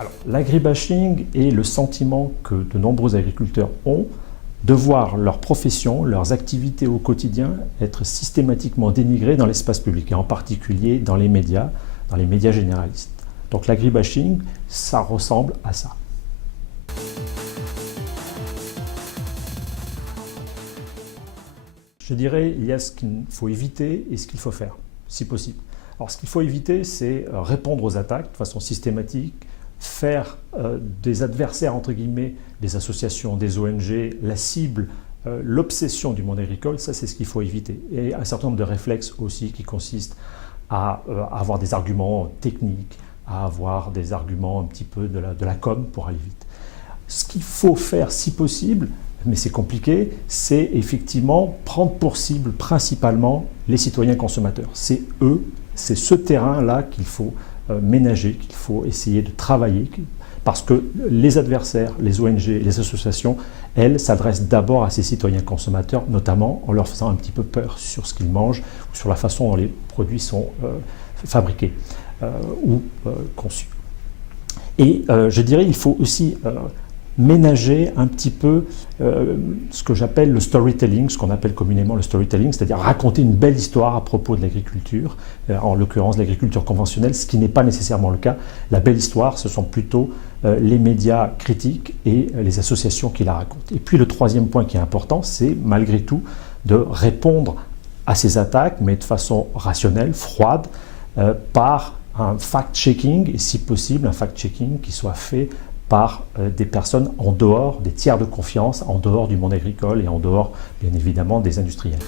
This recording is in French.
Alors, l'agribashing est le sentiment que de nombreux agriculteurs ont de voir leur profession, leurs activités au quotidien être systématiquement dénigrées dans l'espace public, et en particulier dans les médias généralistes. Donc l'agribashing, ça ressemble à ça. Je dirais, il y a ce qu'il faut éviter et ce qu'il faut faire, si possible. Alors ce qu'il faut éviter, c'est répondre aux attaques de façon systématique, faire des adversaires, entre guillemets, des associations, des ONG, la cible, l'obsession du monde agricole, ça c'est ce qu'il faut éviter. Et un certain nombre de réflexes aussi qui consistent à avoir des arguments techniques, à avoir des arguments un petit peu de la com pour aller vite. Ce qu'il faut faire si possible, mais c'est compliqué, c'est effectivement prendre pour cible principalement les citoyens consommateurs. C'est eux, c'est ce terrain-là qu'il faut ménager, qu'il faut essayer de travailler, parce que les adversaires, les ONG, les associations, elles s'adressent d'abord à ces citoyens consommateurs, notamment en leur faisant un petit peu peur sur ce qu'ils mangent, ou sur la façon dont les produits sont fabriqués ou conçus. Et je dirais qu'il faut aussi ménager un petit peu ce que j'appelle le storytelling, ce qu'on appelle communément le storytelling, c'est-à-dire raconter une belle histoire à propos de l'agriculture, en l'occurrence l'agriculture conventionnelle, ce qui n'est pas nécessairement le cas. La belle histoire, ce sont plutôt les médias critiques et les associations qui la racontent. Et puis le troisième point qui est important, c'est malgré tout de répondre à ces attaques, mais de façon rationnelle, froide, par un fact-checking, et si possible un fact-checking qui soit fait par des personnes en dehors, des tiers de confiance, en dehors du monde agricole et en dehors, bien évidemment, des industriels.